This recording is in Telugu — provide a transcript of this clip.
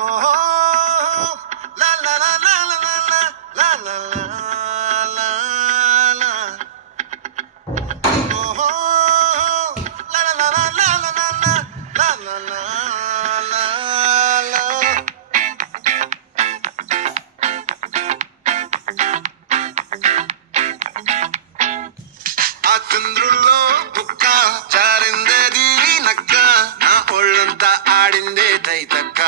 ఓహో లా లా లా లా లా లా లా లా లా లా. ఓహో లా లా లా లా లా లా లా లా లా లా లా. ఆ చంద్రుల్లో బుక్క జారిందేది నక్క, నా ఒళ్ళంతా ఆడిందే తైతక్క.